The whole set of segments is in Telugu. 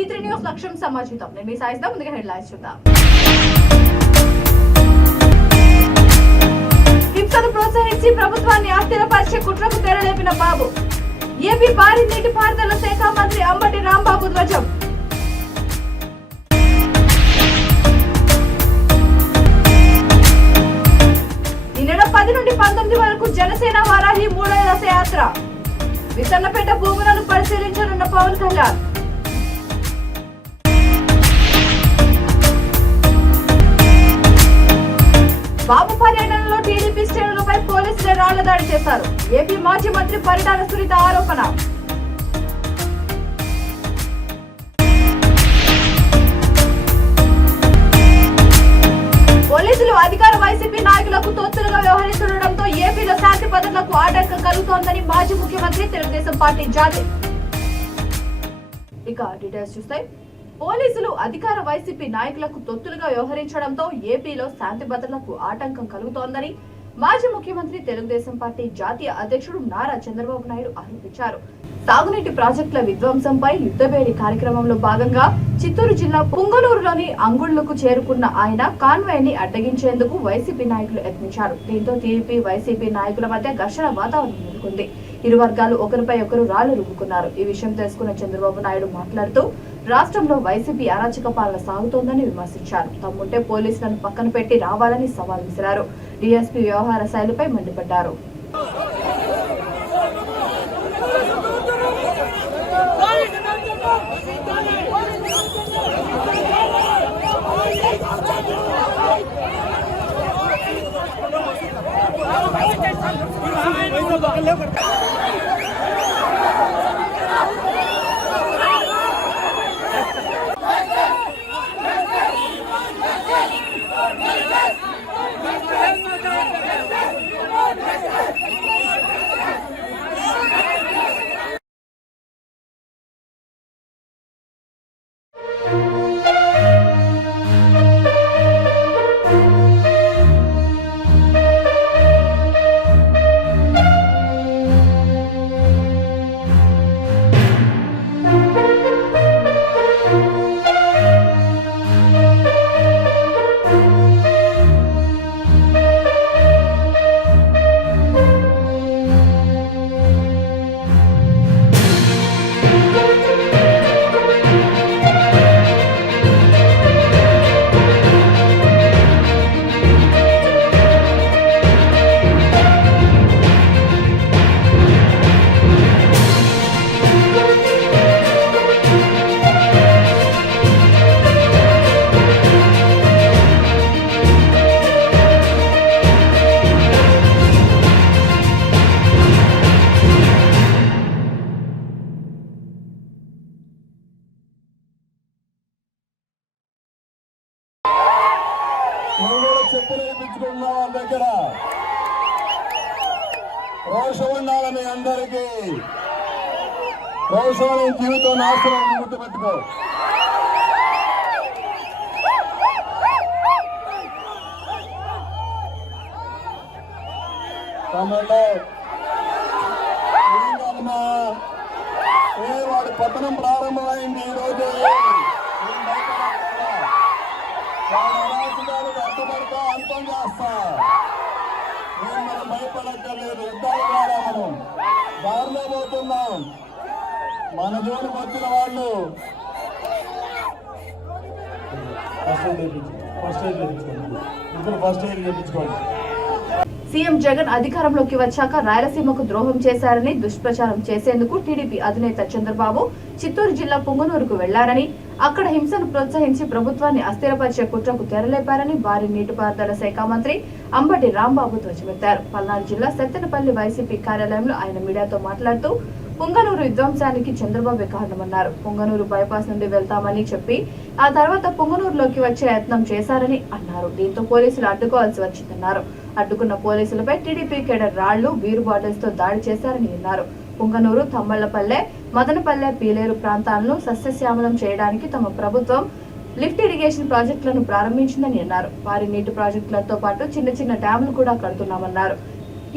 V3 న్యూస్ లక్ష్యం సమాచారం. నేను మీ సాయిస్తా ముందుగా హెడ్లైన్స్ చూద్దాం. హింసను ప్రోత్సహించి ప్రభుత్వాన్ని అస్థిరపరిచే కుట్రకు తెరలేపిన బాబు. ఏపీ భారీ నీటిపారుదల శాఖ మంత్రి అంబటి రాంబాబు ధ్వజం. ఈ నెల 10 నుండి 19 వరకు జనసేన వారాహి 3వ దశ యాత్ర. విసన్నపేట భూములను పరిశీలించనున్న పవన్ కళ్యాణ్. బాబు పర్యటనలో టీడీపీ శ్రేణులపై పోలీసులు రాళ్ల దాడి చేశారు. ఏపీ మాజీ మంత్రి పరిటాల సునీత ఆరోపణ. పోలీసులు అధికార వైసీపీ నాయకులకు తొత్తులుగా వ్యవహరిస్తుండటంతో ఏపీలో శాంతి భద్రతలకు ఆటంకం కలుగుతోందని మాజీ ముఖ్యమంత్రి తెలుగుదేశం పార్టీ జాతీయ డీటెయిల్స్ చూస్తే పోలీసులు అధికార వైసీపీ నాయకులకు తొత్తులుగా వ్యవహరించడంతో ఏపీలో శాంతి భద్రతలకు ఆటంకం కలుగుతోందని మాజీ ముఖ్యమంత్రి తెలుగుదేశం పార్టీ జాతీయ అధ్యక్షుడు నారా చంద్రబాబు నాయుడు ఆరోపించారు. సాగునీటి ప్రాజెక్టుల విధ్వంసంపై యుద్ధవేడి కార్యక్రమంలో భాగంగా చిత్తూరు జిల్లా పుంగనూరులోని అంగుళ్లకు చేరుకున్న ఆయన కాన్వాయ్ ని అడ్డగించేందుకు వైసీపీ నాయకులు యత్నించారు. దీంతో టీడీపీ వైసీపీ నాయకుల మధ్య ఘర్షణ వాతావరణం నెలకొంది. ఇరు వర్గాలు ఒకరిపై ఒకరు రాళ్లు రువ్వుకున్నారు. ఈ విషయం తెలుసుకున్న చంద్రబాబు నాయుడు మాట్లాడుతూ రాష్ట్రంలో వైసీపీ అరాచక పాలన సాగుతోందని విమర్శించారు. తమ్ముంటే పోలీసులను పక్కన పెట్టి రావాలని సవాల్ విసిరారు. డీఎస్పీ వ్యవహార శైలిపై మండిపడ్డారు. చెప్పులు వేయించుకున్న వాళ్ళ దగ్గర రోషం ఉండాలని అందరికీ రోషం జీవితం నాశనం గుర్తుపెట్టుకో. తమిళలో వాడి పతనం ప్రారంభమైంది. ఈ రోజు అడ్డుపడతా అంతం చేస్తా. మేము మనం భయపడక్కర్లేదు. యుద్ధాల ద్వారా మనం దారిలో పోతున్నాం. మన జోలికి వచ్చిన వాళ్ళు ఫస్ట్ ఎయిడ్ చేయించుకోండి. సీఎం జగన్ అధికారంలోకి వచ్చాక రాయలసీమకు ద్రోహం చేశారని దుష్ప్రచారం చేసేందుకు టీడీపీ అధినేత చంద్రబాబు చిత్తూరు జిల్లా పుంగనూరుకు వెళ్లారని, అక్కడ హింసను ప్రోత్సహించి ప్రభుత్వాన్ని అస్థిరపరిచే కుట్రకు తెరలేపారని భారీ నీటిపారుదల శాఖ మంత్రి అంబటి రాంబాబు ధ్వజమెత్తారు. పల్నాడు జిల్లా సత్తెనపల్లి వైసీపీ కార్యాలయంలో ఆయన మీడియాతో మాట్లాడుతూ పుంగనూరు విధ్వంసానికి చంద్రబాబు కారణమన్నారు. పుంగనూరు బైపాస్ నుండి వెళ్తామని చెప్పి ఆ తర్వాత పుంగనూరులోకి వచ్చే యత్నం చేశారని అన్నారు. దీంతో పోలీసులు అడ్డుకోవాల్సి వచ్చిందన్నారు. అడ్డుకున్న పోలీసులపై టీడీపీ కేడర్ రాళ్లు, బీరు బాటిల్స్ తో దాడి చేశారని అన్నారు. పుంగనూరు, తమ్మళ్లపల్లె, మదనపల్లె, పీలేరు ప్రాంతాలను సస్యశ్యామలం చేయడానికి తమ ప్రభుత్వం లిఫ్ట్ ఇరిగేషన్ ప్రాజెక్టులను ప్రారంభించిందని అన్నారు. భారీ నీటి ప్రాజెక్టులతో పాటు చిన్న చిన్న డ్యాములు కూడా కడుతున్నామన్నారు.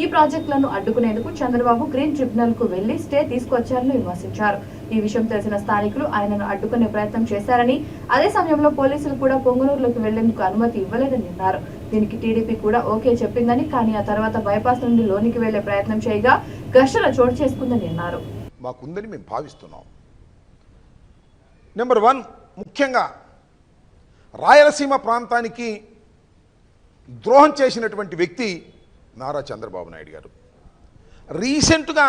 ఈ ప్రాజెక్టులను అడ్డుకునేందుకు చంద్రబాబు గ్రీన్ ట్రిబ్యునల్ కు వెళ్లి స్టే తీసుకొచ్చారని విమర్శించారు. ఈ విషయం తెలిసిన స్థానికులు ఆయనను అడ్డుకునే ప్రయత్నం చేశారని, అదే సమయంలో పోలీసులు కూడా పొంగనూరులోకి వెళ్లేందుకు అనుమతి ఇవ్వలేదని అన్నారు. దీనికి టీడీపీ కూడా ఓకే చెప్పిందని, కానీ ఆ తర్వాత బైపాస్ నుండి లోనికి వెళ్లే ప్రయత్నం చేయగా ఘర్షణ చోటు చేసుకుందని అన్నారు. మాకుందని మేము భావిస్తున్నాం. నెంబర్ 1, ముఖ్యంగా రాయలసీమ ప్రాంతానికి ద్రోహం చేసినటువంటి వ్యక్తి నారా చంద్రబాబు నాయుడు గారు. రీసెంట్గా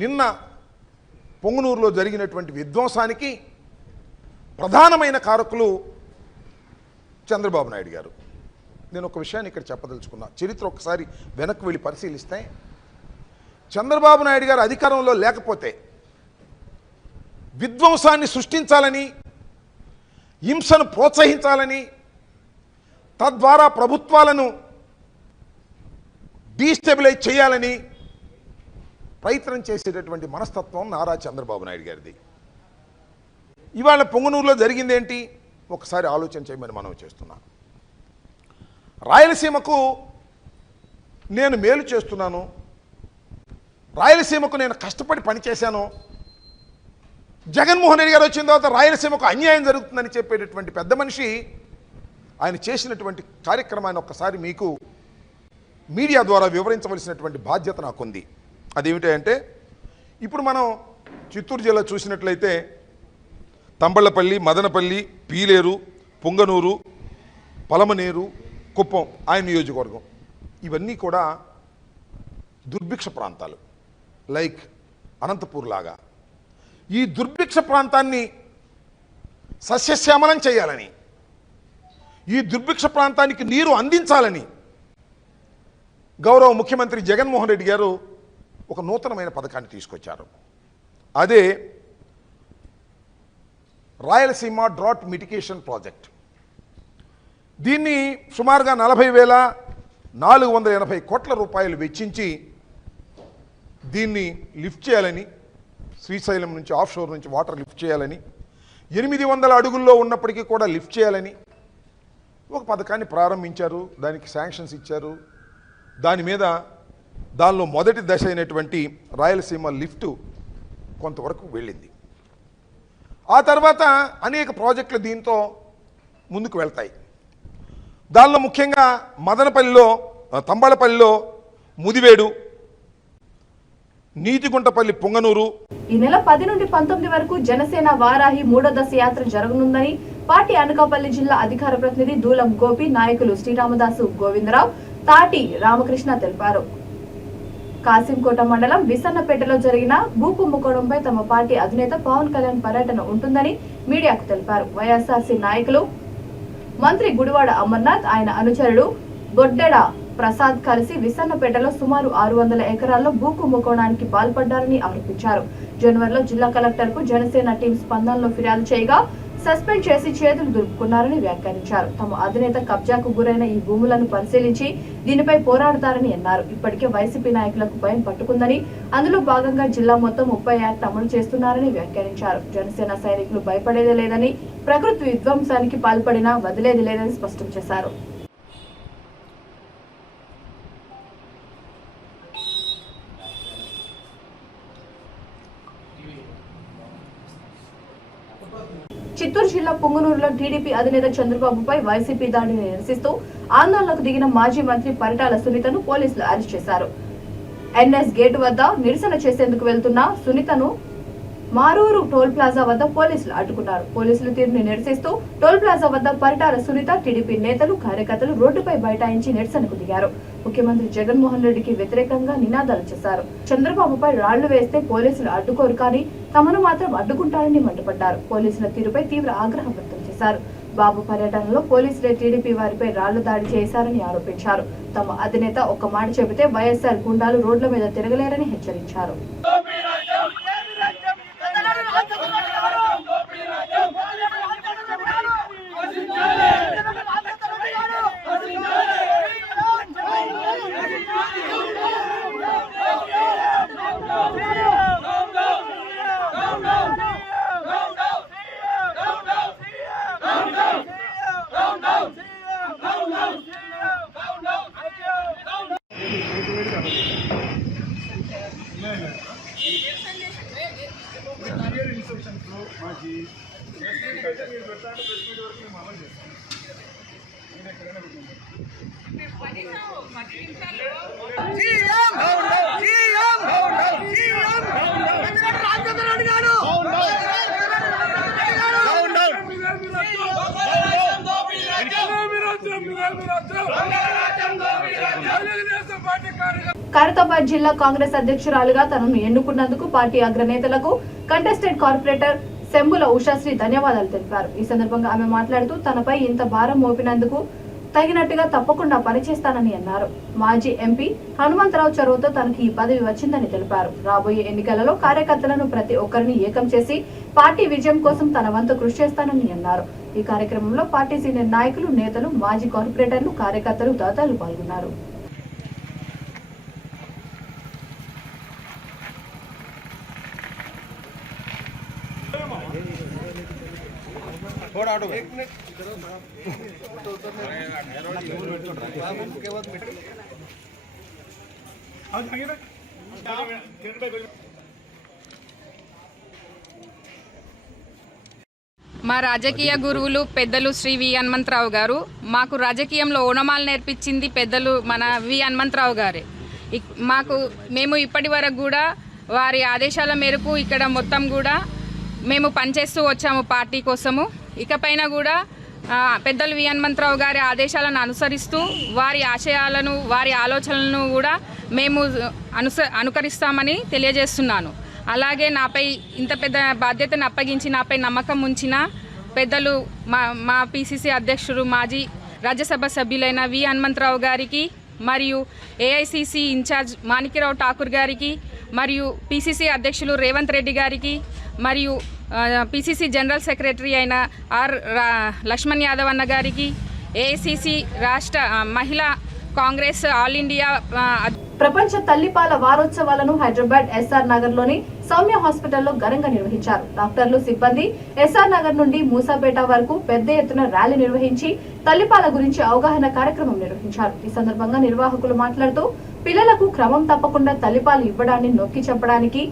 నిన్న పొంగనూరులో జరిగినటువంటి విధ్వంసానికి ప్రధానమైన కారకులు చంద్రబాబు నాయుడు గారు. నేను ఒక విషయాన్ని ఇక్కడ చెప్పదలుచుకున్నా. చరిత్ర ఒకసారి వెనక్కి వెళ్ళి పరిశీలిస్తే చంద్రబాబు నాయుడు గారు అధికారంలో లేకపోతే విధ్వంసాన్ని సృష్టించాలని, హింసను ప్రోత్సహించాలని, తద్వారా ప్రభుత్వాలను డీస్టెబిలైజ్ చేయాలని ప్రయత్నం చేసేటటువంటి మనస్తత్వం నారా చంద్రబాబు నాయుడు గారిది. ఇవాళ పొంగనూరులో జరిగింది ఏంటి ఒకసారి ఆలోచన చేయమని మనం చేస్తున్నాం. రాయలసీమకు నేను మేలు చేస్తున్నాను, రాయలసీమకు నేను కష్టపడి పనిచేశాను, జగన్మోహన్ రెడ్డి గారు వచ్చిన తర్వాత రాయలసీమకు అన్యాయం జరుగుతుందని చెప్పేటటువంటి పెద్ద మనిషి ఆయన చేసినటువంటి కార్యక్రమాన్ని ఒక్కసారి మీకు మీడియా ద్వారా వివరించవలసినటువంటి బాధ్యత నాకుంది. అదేమిటంటే, ఇప్పుడు మనం చిత్తూరు జిల్లా చూసినట్లయితే తంబళ్లపల్లి, మదనపల్లి, పీలేరు, పొంగనూరు, పలమనేరు, కుప్పం ఆయన నియోజకవర్గం ఇవన్నీ కూడా దుర్భిక్ష ప్రాంతాలు, లైక్ అనంతపూర్ లాగా. ఈ దుర్భిక్ష ప్రాంతాన్ని సస్యశ్యామలం చేయాలని, ఈ దుర్భిక్ష ప్రాంతానికి నీరు అందించాలని గౌరవ ముఖ్యమంత్రి జగన్మోహన్ రెడ్డి గారు ఒక నూతనమైన పథకాన్ని తీసుకొచ్చారు. అదే రాయలసీమ డ్రాట్ మిటిగేషన్ ప్రాజెక్ట్. దీన్ని సుమారుగా 40,480 కోట్ల రూపాయలు వెచ్చించి దీన్ని లిఫ్ట్ చేయాలని, శ్రీశైలం నుంచి ఆఫ్షోర్ నుంచి వాటర్ లిఫ్ట్ చేయాలని, 800 అడుగుల్లో ఉన్నప్పటికీ కూడా లిఫ్ట్ చేయాలని ఒక పథకాన్ని ప్రారంభించారు. దానికి శాంక్షన్స్ ఇచ్చారు. దానిలో మొదటి దశ అయినటువంటి రాయలసీమ లిఫ్ట్ కొంతవరకు వెళ్ళింది. ఆ తర్వాత అనేక ప్రాజెక్టులు దీంతో ముందుకు వెళ్తాయి. దానిలో ముఖ్యంగా మదనపల్లిలో, తంబళపల్లిలో ముదివేడు, నీతిగుంటపల్లి, పొంగనూరు. ఈ నెల 10 నుండి 19 వరకు జనసేన వారాహి 3వ దశ యాత్ర జరగనుందని పార్టీ అనకాపల్లి జిల్లా అధికార ప్రతినిధి దూలం గోపి, నాయకులు శ్రీరామదాసు, గోవిందరావు, తాటి రామకృష్ణ తెలిపారు. కాసింకోట మండలం విసన్నపేటలో జరిగిన భూ కుంభకోణంపై తమ పార్టీ అధినేత పవన్ కళ్యాణ్ పర్యటన ఉంటుందని మీడియాకు తెలిపారు. వైఎస్ఆర్సీ నాయకులు మంత్రి గుడివాడ అమర్నాథ్, ఆయన అనుచరుడు బొడ్డెడ ప్రసాద్ కలిసి విసన్నపేటలో సుమారు 600 ఎకరాల్లో భూ కుంభకోణానికి పాల్పడ్డారని ఆరోపించారు. జనవరిలో జిల్లా కలెక్టర్ కు జనసేన టీం స్పందనలో ఫిర్యాదు చేయగా సస్పెండ్ చేసి చేతులు దులుపుకున్నారని వ్యాఖ్యానించారు. తమ అధినేత కబ్జాకు గురైన ఈ భూములను పరిశీలించి దీనిపై పోరాడతారని అన్నారు. ఇప్పటికే వైసీపీ నాయకులకు భయం పట్టుకుందని, అందులో భాగంగా జిల్లా మొత్తం 30 యాక్ట్ అమలు చేస్తున్నారని వ్యాఖ్యానించారు. జనసేన సైనికులు భయపడేదే లేదని, ప్రకృతి విధ్వంసానికి పాల్పడినా వదిలేది లేదని స్పష్టం చేశారు. చిత్తూరు జిల్లా పొంగనూరులో టీడీపీ అధినేత చంద్రబాబుపై వైసీపీ దాడిని నిరసిస్తూ ఆందోళనకు దిగిన మాజీ మంత్రి పరిటాల సునీతను పోలీసులు అరెస్ట్ చేశారు. ఎన్ఎస్ గేటు వద్ద నిరసన చేసేందుకు వెళ్తున్న సునీతను మారూరు టోల్ ప్లాజా వద్ద పోలీసులు అడ్డుకున్నారు. పోలీసుల తీరుని నిరసిస్తూ టోల్ ప్లాజా వద్ద పరిటాల సునీత, టీడీపీ నేతలు, కార్యకర్తలు రోడ్డుపై బైఠాయించి నిరసనకు దిగారు. ముఖ్యమంత్రి జగన్మోహన్ రెడ్డికి వ్యతిరేకంగా నినాదాలు చేశారు. చంద్రబాబుపై రాళ్లు వేస్తే పోలీసులు అడ్డుకోరు, కానీ తమను మాత్రం అడ్డుకుంటారని మండిపడ్డారు. పోలీసుల తీరుపై తీవ్ర ఆగ్రహం వ్యక్తం చేశారు. బాబు పర్యటనలో పోలీసులే టీడీపీ వారిపై రాళ్లు దాడి చేశారని ఆరోపించారు. తమ అధినేత ఒక్క మాట చెబితే వైఎస్ఆర్ గుండాలు రోడ్ల మీద తిరగలేరని హెచ్చరించారు. ఖైరతాబాద్ జిల్లా కాంగ్రెస్ అధ్యక్షురాలుగా తనను ఎన్నుకున్నందుకు పార్టీ అగ్రనేతలకు కంటెస్టెడ్ కార్పొరేటర్ శంబుల ఉషాశ్రీ ధన్యవాదాలు తెలిపారు. ఈ సందర్భంగా ఆమె మాట్లాడుతూ తనపై ఇంత భారం మోపినందుకు తగినట్టుగా తప్పకుండా పనిచేస్తానని అన్నారు. మాజీ ఎంపీ హనుమంతరావు చొరవతో తనకు ఈ పదవి వచ్చిందని తెలిపారు. రాబోయే ఎన్నికలలో కార్యకర్తలను ప్రతి ఒక్కరిని ఏకం చేసి పార్టీ విజయం కోసం తన వంతు కృషి చేస్తానని అన్నారు. ఈ కార్యక్రమంలో పార్టీ సీనియర్ నాయకులు, నేతలు, మాజీ కార్పొరేటర్లు, కార్యకర్తలు తదితరులు పాల్గొన్నారు. మా రాజకీయ గురువులు పెద్దలు శ్రీ వి హనుమంతరావు గారు. మాకు రాజకీయంలో ఓనమాలు నేర్పించింది పెద్దలు మన వి హనుమంతరావు గారే. మేము ఇప్పటి వరకు కూడా వారి ఆదేశాల మేరకు ఇక్కడ మొత్తం కూడా మేము పనిచేస్తూ వచ్చాము పార్టీ కోసము. ఇకపైన కూడా పెద్దలు వి హనుమంతరావు గారి ఆదేశాలను అనుసరిస్తూ వారి ఆశయాలను, వారి ఆలోచనలను కూడా మేము అనుకరిస్తామని తెలియజేస్తున్నాను. అలాగే నాపై ఇంత పెద్ద బాధ్యతను అప్పగించి నాపై నమ్మకం ఉంచిన పెద్దలు మా పిసిసి అధ్యక్షుడు, మాజీ రాజ్యసభ సభ్యులైన వి హనుమంతరావు గారికి, మరియు ఏఐసిసి ఇన్ఛార్జ్ మాణిక్యరావు ఠాకూర్ గారికి, మరియు పిసిసి అధ్యక్షులు రేవంత్ రెడ్డి గారికి, మరియు పిసిసి జనరల్ సెక్రటరీ అయిన ఆర్ లక్ష్మణ్ యాదవ్ అన్న గారికి, ఏఐసిసి రాష్ట్ర మహిళా కాంగ్రెస్ ఆల్ ఇండియా ప్రపంచ తల్లిపాల వారోత్సవాలను హైదరాబాద్ ఎస్ఆర్ నగర్ లోని సౌమ్య హాస్పిటల్లో ఘనంగా నిర్వహించారు. డాక్టర్లు, సిబ్బంది ఎస్ఆర్ నగర్ నుండి మూసాపేట వరకు పెద్ద ఎత్తున ర్యాలీ నిర్వహించి తల్లిపాల గురించి అవగాహన కార్యక్రమం నిర్వహించారు. ఈ సందర్భంగా నిర్వాహకులు మాట్లాడుతూ పిల్లలకు క్రమం తప్పకుండా తల్లిపాలు ఇవ్వడాన్ని నొక్కి చెప్పడానికి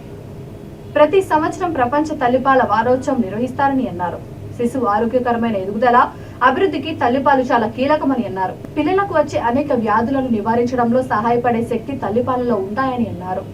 ప్రతి సంవత్సరం ప్రపంచ తల్లిపాల వారోత్సవం నిర్వహిస్తారని అన్నారు. శిశువు ఆరోగ్యకరమైన ఎదుగుదల, అభివృద్ధికి తల్లిపాలు చాలా కీలకమని అన్నారు. పిల్లలకు వచ్చే అనేక వ్యాధులను నివారించడంలో సహాయపడే శక్తి తల్లిపాలలో ఉంటాయని అన్నారు.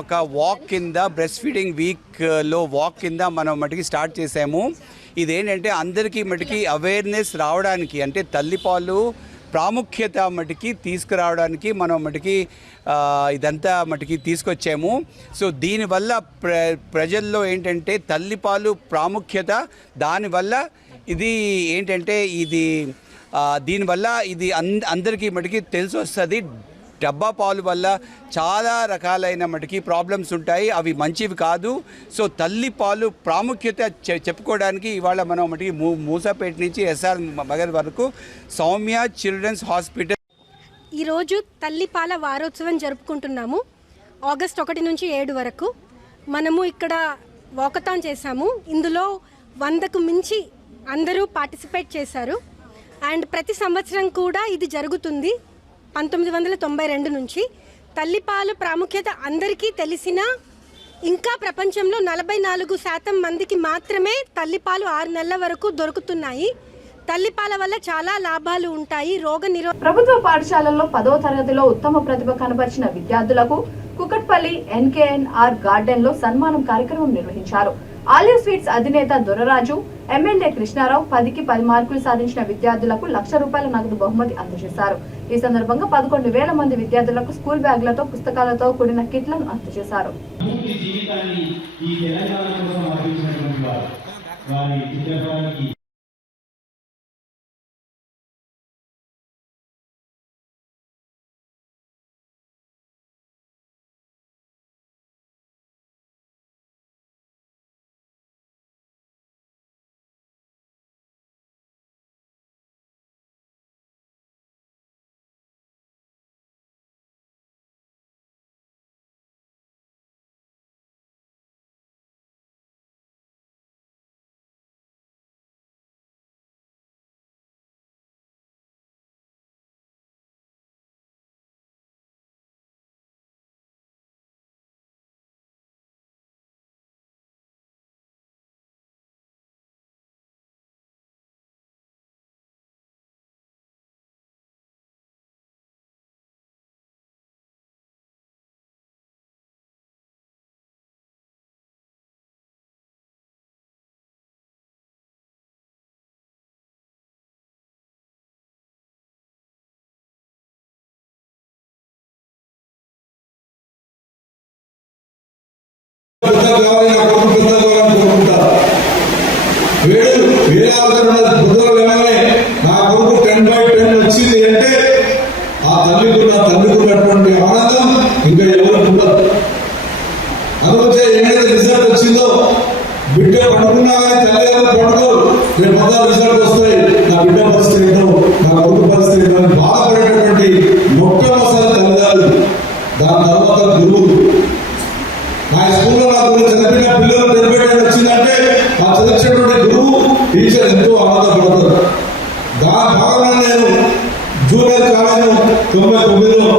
ఒక వాక్ కింద బ్రెస్ట్ ఫీడింగ్ వీక్లో వాక్ కింద మనం మటుకి స్టార్ట్ చేసాము. ఇదేంటంటే అందరికీ మటుకి అవేర్నెస్ రావడానికి, అంటే తల్లిపాలు ప్రాముఖ్యత మటుకి తీసుకురావడానికి మనం మటుకి ఇదంతా మటుకి తీసుకొచ్చాము. సో దీనివల్ల ప్రజల్లో ఏంటంటే తల్లిపాలు ప్రాముఖ్యత, దానివల్ల ఇది ఏంటంటే దీనివల్ల ఇది అందరికీ మటుకి తెలిసి వస్తుంది. డబ్బా పాలు వల్ల చాలా రకాలైన మటుకి ప్రాబ్లమ్స్ ఉంటాయి, అవి మంచివి కాదు. సో తల్లి పాలు ప్రాముఖ్యత చెప్పుకోవడానికి ఇవాళ మనం మటుకి మూసాపేట నుంచి ఎస్ఆర్ నగర్ వరకు సౌమ్య చిల్డ్రన్స్ హాస్పిటల్ ఈరోజు తల్లిపాల వారోత్సవం జరుపుకుంటున్నాము. ఆగస్ట్ 1 నుంచి 7 వరకు మనము ఇక్కడ వాకథాన్ చేశాము. ఇందులో 100కు మించి అందరూ పార్టిసిపేట్ చేశారు. అండ్ ప్రతి సంవత్సరం కూడా ఇది జరుగుతుంది. 1992 నుంచి తల్లిపాలు ప్రాముఖ్యత అందరికీ తెలిసినా ఇంకా ప్రపంచంలో 44% మందికి మాత్రమే తల్లిపాలు 6 నెలల వరకు దొరుకుతున్నాయి. తల్లిపాల వల్ల చాలా లాభాలు ఉంటాయి. ప్రభుత్వ పాఠశాలల్లో 10వ తరగతిలో ఉత్తమ ప్రతిభ కనబరిచిన విద్యార్థులకు కుకట్పల్లి ఎన్కేఎన్ఆర్ గార్డెన్ లో సన్మానం కార్యక్రమం నిర్వహించారు. ఆలివ్ స్వీట్స్ అధినేత దొరరాజు, ఎమ్మెల్యే కృష్ణారావు 10కి 10 మార్కులు సాధించిన విద్యార్థులకు ₹1,00,000 నగదు బహుమతి అందజేశారు. ఈ సందర్భంగా 11,000 మంది విద్యార్థులకు స్కూల్ బ్యాగులతో, పుస్తకాలతో కూడిన కిట్లను అందజేశారు. పెద్దలు కావాలి, నా కొడుకు పెద్దలు కావాలని కోరుకుంటారు. వేరే పొద్దున లేవగానే నా కొడుకు 10/10 వచ్చింది అంటే ఆ తల్లికున్నటువంటి ఆనందం ఇంకా ఎవరికి ఉండదు. అందుకే ఏదైతే రిజల్ట్ వచ్చిందో బిడ్డ పడుకున్నా కానీ తల్లిదండ్రులు పడుకోరు. రేపు మొదలు రిజల్ట్ వస్తాయి, నా బిడ్డ పరిస్థితి ఏంటో, నా కొడుకు పరిస్థితి ఏంటో అని బాధపడేటటువంటి మొట్టమొదటి తల్లిదండ్రులు, దాని తర్వాత గురువులు. నా స్కూల్లో నా గురించి చదివిన పిల్లలు 10/10 వచ్చిందంటే ఆ చదివించేటువంటి గురువు టీచర్ ఎంతో ఆనందపడతారు. దాని భాగంగా నేను జూనియర్ కాలేజ్ 99లో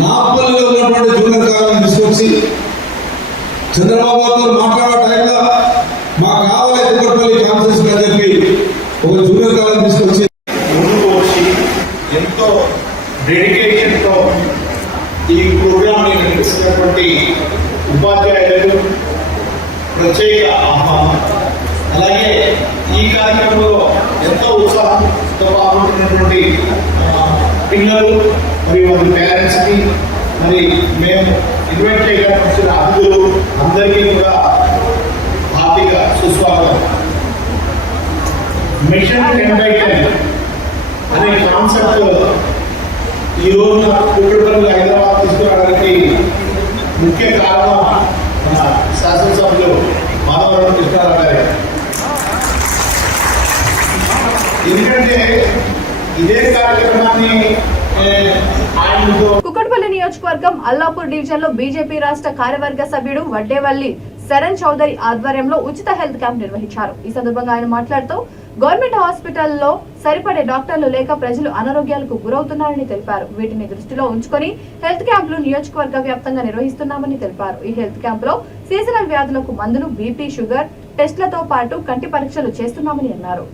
నాపల్లిలో ఉన్నటువంటి జూనియర్ కాలేజ్ తీసుకొచ్చి చంద్రబాబు గారితో మాట్లాడే టైంలో మాకు కావాలి కుక్కట్పల్లి కాన్ఫరెన్స్ అని చెప్పి ఒక జూనియర్ కాలేజ్ తీసుకొచ్చి ముందుకు వచ్చి ఎంతో డెడికేషన్తో ఈ ప్రోగ్రామ్ని నిర్వహిస్తున్నటువంటి ఉపాధ్యాయులకు ప్రత్యేక ఆహ్వానం. అలాగే ఈ కార్యక్రమంలో ఎంతో ఉత్సాహంతో పాల్గొంటున్నటువంటి పిల్లలు మరియు వారి పేరెంట్స్కి, మరి మేము ఇన్వైట్ చేయడానికి వచ్చిన అతిథులు అందరికీ కూడా హార్దిక సుస్వాగతం. మిషన్ 10/10 అనే కాన్సెప్ట్ ఈ రోజున కుక్కట్పల్లి హైదరాబాద్ తీసుకురావడానికి ముఖ్య కారణం మన శాసనసభ్యులు మాధవరావు కృష్ణారావు గారే. ఎందుకంటే ఇదే కార్యక్రమాన్ని ఆయనతో కుకట్పల్లి నియోజకవర్గం అల్లాపూర్ డివిజన్ లో బీజేపీ రాష్ట్ర కార్యవర్గ సభ్యుడు వడ్డేవల్లి శరణ్ చౌదరి ఆధ్వర్యంలో ఉచిత హెల్త్ క్యాంప్ నిర్వహించారు. ఈ సందర్భంగా ఆయన మాట్లాడుతూ గవర్నమెంట్ హాస్పిటల్లో సరిపడే డాక్టర్లు లేక ప్రజలు అనారోగ్యాలకు గురవుతున్నారని తెలిపారు. వీటిని దృష్టిలో ఉంచుకొని హెల్త్ క్యాంపులు నియోజకవర్గ వ్యాప్తంగా నిర్వహిస్తున్నామని తెలిపారు. ఈ హెల్త్ క్యాంప్ లో సీజనల్ వ్యాధులకు మందులు, బీపీ, షుగర్ టెస్టులతో పాటు కంటి పరీక్షలు చేస్తున్నామని అన్నారు.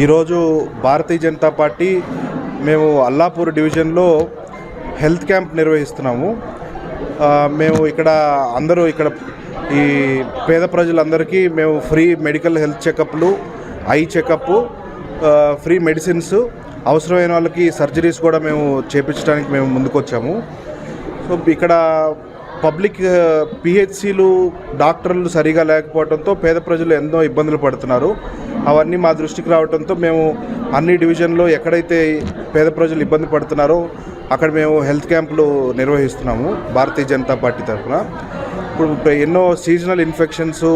ఈరోజు భారతీయ జనతా పార్టీ మేము అల్లాపూర్ డివిజన్లో హెల్త్ క్యాంప్ నిర్వహిస్తున్నాము. మేము ఇక్కడ ఈ పేద ప్రజలందరికీ మేము ఫ్రీ మెడికల్ హెల్త్ చెకప్లు, ఐ చెకప్, ఫ్రీ మెడిసిన్స్, అవసరమైన వాళ్ళకి సర్జరీస్ కూడా మేము చేపించడానికి మేము ముందుకొచ్చాము. సో ఇక్కడ పబ్లిక్ పిహెచ్సిలు డాక్టర్లు సరిగా లేకపోవడంతో పేద ప్రజలు ఎన్నో ఇబ్బందులు పడుతున్నారు. అవన్నీ మా దృష్టికి రావడంతో మేము అన్ని డివిజన్లో ఎక్కడైతే పేద ప్రజలు ఇబ్బంది పడుతున్నారో అక్కడ మేము హెల్త్ క్యాంపులు నిర్వహిస్తున్నాము భారతీయ జనతా పార్టీ తరఫున. ఇప్పుడు ఎన్నో సీజనల్ ఇన్ఫెక్షన్స్,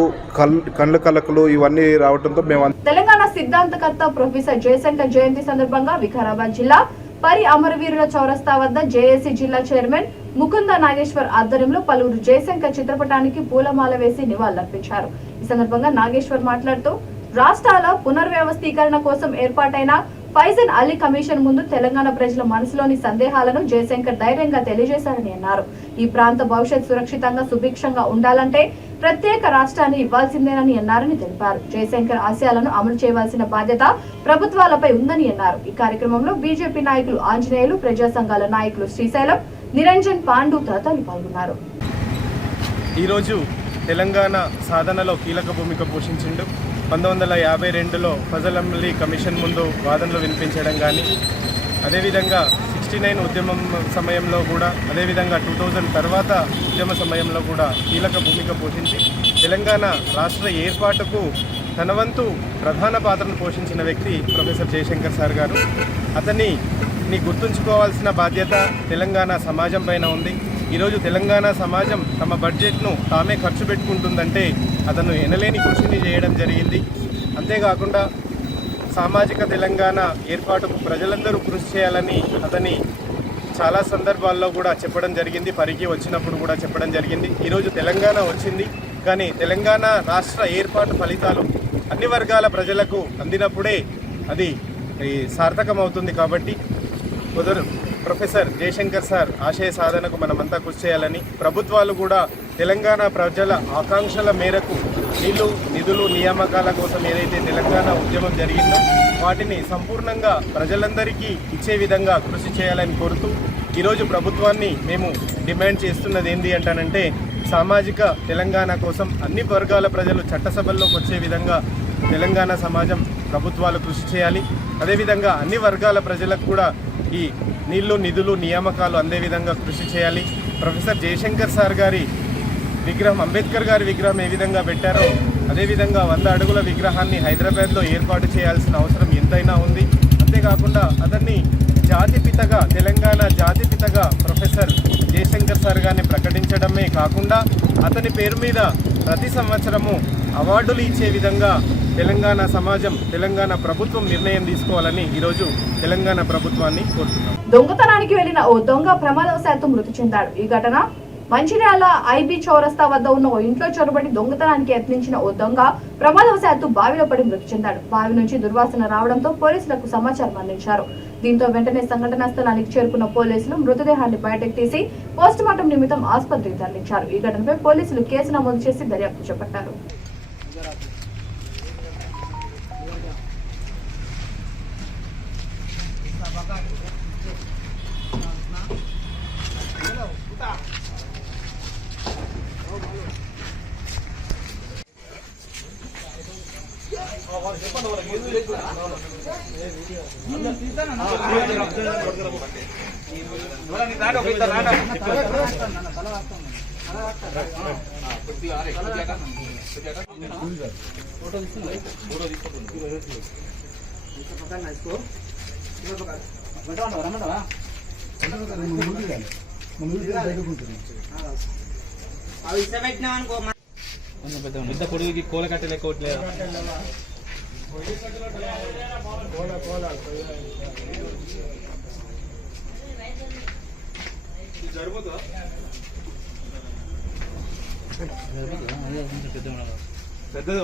కళ్ళ కలకలు ఇవన్నీ రావడంతో మేము తెలంగాణ సిద్ధాంతకర్త ప్రొఫెసర్ జయశంకర్ జయంతి సందర్భంగా వికారాబాద్ జిల్లా పరి అమరవీరుల చౌరస్తా వద్ద జేఏసీ జిల్లా చైర్మన్ ముకుంద నాగేశ్వర్ ఆధ్వర్యంలో పలువురు జయశంకర్ చిత్రపటానికి పూలమాల వేసి నివాళులర్పించారు. ఈ సందర్భంగా నాగేశ్వర్ మాట్లాడుతూ రాష్ట్రాల పునర్వ్యవస్థీకరణ కోసం ఏర్పాటైన ఫైజల్ అలీ కమిషన్ ముందు తెలంగాణ ప్రజల మనసులోని సందేహాలను జయశంకర్ ధైర్యంగా తెలియజేశారని అన్నారు. ఈ ప్రాంత భవిష్యత్ సురక్షితంగా సుభిక్షంగా ఉండాలంటే ప్రత్యేక రాష్ట్రాన్ని ఇవ్వాల్సిందేనని అన్నారని తెలిపారు. జయశంకర్ ఆశయాలను అమలు చేయవలసిన బాధ్యత ప్రభుత్వాలపై ఉందని అన్నారు. ఈ కార్యక్రమంలో బీజేపీ నాయకులు ఆంజనేయులు, ప్రజా సంఘాల నాయకులు శ్రీశైలం, నిరంజన్, పాండు తదితరులు పాల్గొన్నారు. ఈరోజు తెలంగాణ సాధనలో కీలక భూమిక పోషించిండు. 1952లో ఫజల్ అలీ కమిషన్ ముందు వాదనలు వినిపించడం కానీ, అదేవిధంగా 69 ఉద్యమం సమయంలో కూడా, అదేవిధంగా 2000 తర్వాత ఉద్యమ సమయంలో కూడా కీలక భూమిక పోషించి తెలంగాణ రాష్ట్ర ఏర్పాటుకు తన వంతు ప్రధాన పాత్రను పోషించిన వ్యక్తి ప్రొఫెసర్ జయశంకర్ సార్ గారు. అతన్ని గుర్తుంచుకోవాల్సిన బాధ్యత తెలంగాణ సమాజం పైన ఉంది. ఈరోజు తెలంగాణ సమాజం తమ బడ్జెట్ను తామే ఖర్చు పెట్టుకుంటుందంటే అతను ఎనలేని కృషిని చేయడం జరిగింది. అంతేకాకుండా సామాజిక తెలంగాణ ఏర్పాటుకు ప్రజలందరూ కృషి చేయాలని అతని చాలా సందర్భాల్లో కూడా చెప్పడం జరిగింది. పరికి వచ్చినప్పుడు కూడా చెప్పడం జరిగింది. ఈరోజు తెలంగాణ వచ్చింది, కానీ తెలంగాణ రాష్ట్ర ఏర్పాటు ఫలితాలు అన్ని వర్గాల ప్రజలకు అందినప్పుడే అది సార్థకమవుతుంది. కాబట్టి ప్రొఫెసర్ జయశంకర్ సార్ ఆశయ సాధనకు మనమంతా కృషి చేయాలని, ప్రభుత్వాలు కూడా తెలంగాణ ప్రజల ఆకాంక్షల మేరకు నీళ్లు నిధులు నియామకాల కోసం ఏదైతే తెలంగాణ ఉద్యమం జరిగిందో వాటిని సంపూర్ణంగా ప్రజలందరికీ ఇచ్చే విధంగా కృషి చేయాలని కోరుతూ ఈరోజు ప్రభుత్వాన్ని మేము డిమాండ్ చేస్తున్నది ఏంటి అంటానంటే సామాజిక తెలంగాణ కోసం అన్ని వర్గాల ప్రజలు చట్టసభల్లోకి వచ్చే విధంగా తెలంగాణ సమాజం ప్రభుత్వాలు కృషి చేయాలి. అదేవిధంగా అన్ని వర్గాల ప్రజలకు కూడా ఈ నీళ్లు నిధులు నియామకాలు అందే విధంగా కృషి చేయాలి. ప్రొఫెసర్ జయశంకర్ సార్ గారి విగ్రహం, అంబేద్కర్ గారి విగ్రహం ఏ విధంగా పెట్టారో అదేవిధంగా 100 అడుగుల విగ్రహాన్ని హైదరాబాద్లో ఏర్పాటు చేయాల్సిన అవసరం ఎంతైనా ఉంది. అంతేకాకుండా అతన్ని జాతిపితగా, తెలంగాణ జాతిపితగా ప్రొఫెసర్ జయశంకర్ సార్ గారిని ప్రకటించడమే కాకుండా అతని పేరు మీద ప్రతి సంవత్సరము అవార్డులు ఇచ్చే విధంగా తెలంగాణ సమాజం, తెలంగాణ ప్రభుత్వం నిర్ణయం తీసుకోవాలని ఈరోజు తెలంగాణ ప్రభుత్వాన్ని కోరుతున్నాం. దొంగతనానికి వెళ్లిన ఓ దొంగ ప్రమాదవశాత్తు మృతి చెందాడు. ఈ ఘటన మంచిర్యాల ఐబీ చౌరస్తా వద్ద ఉన్న ఓ ఇంట్లో చొరబడి దొంగతనానికి యత్నించిన ఓ దొంగ ప్రమాదవశాత్తు బావిలో పడి మృతి చెందాడు. బావి నుంచి దుర్వాసన రావడంతో పోలీసులకు సమాచారం అందించారు. దీంతో వెంటనే సంఘటనా స్థలానికి చేరుకున్న పోలీసులు మృతదేహాన్ని బయటకు తీసి పోస్టుమార్టం నిమిత్తం ఆసుపత్రికి తరలించారు. ఈ ఘటనపై పోలీసులు కేసు నమోదు చేసి దర్యాప్తు చేపట్టారు. పెద్ద పొడికి కోల కట్ట లెక్క జరుగుతా పెద్దది.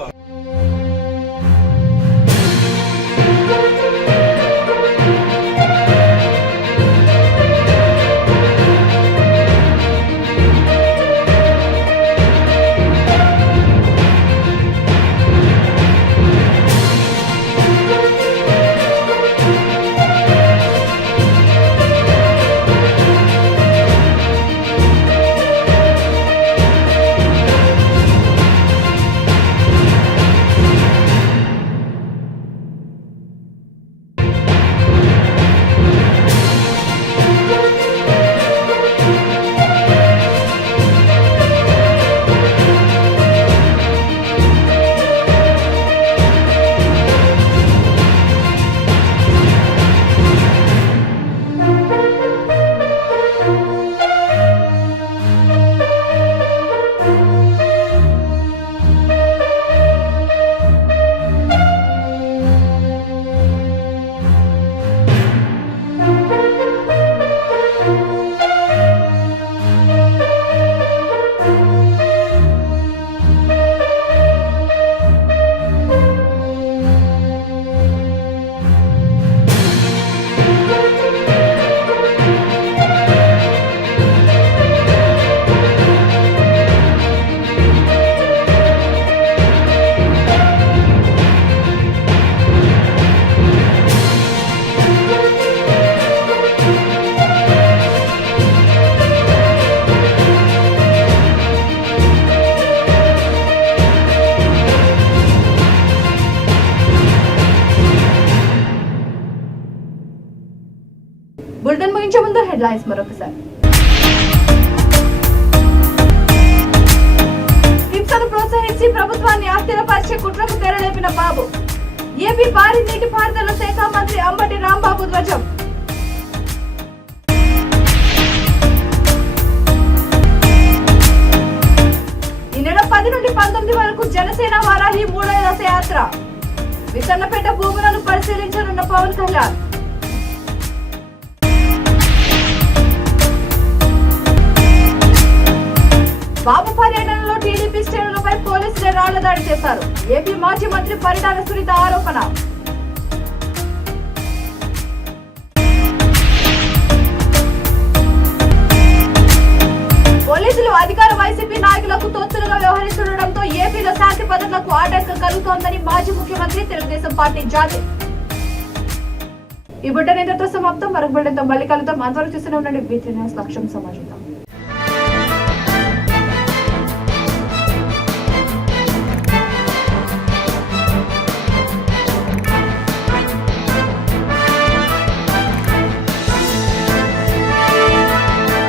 బులెటిన్ ముగించే ముందు హెడ్లైన్స్ మరొకసారి. హింసను ప్రోత్సహించి ప్రభుత్వాన్ని అస్థిరపరిచే కుట్రకు తెరలేపిన బాబు. ఏపీ భారీ నీటిపారుదల శాఖ మంత్రి అంబటి రాంబాబు ధ్వజం. ఈ నెల 10 నుండి 19 వరకు జనసేన వారాహి 3వ దశ యాత్ర. విసన్నపేట భూములను పరిశీలించనున్న పవన్ కళ్యాణ్. బాబు పర్యటనలో టీడీపీ శ్రేణులపై పోలీసులే రాళ్ల దాడి చేశారు. ఏపీ మాజీ మంత్రి పరిటాల సునీత ఆరోపణ. పోలీసులు అధికార వైసీపీ నాయకులు నాయకులకు తొత్తులుగా వ్యవహరిస్తుండటంతో ఏపీలో శాంతి భద్రతలకు ఆటంకం కలుగుతోందని మాజీ ముఖ్యమంత్రి తెలుగుదేశం పార్టీ జాతీయ. ఈ బులెటిన్ ఇంతటితో సమాప్తం. మరొక బులెటిన్తో మళ్ళీ కలుద్దాం. అంతవరకు చూస్తూనే ఉండండి V3 న్యూస్. లక్ష్యం సమాజం.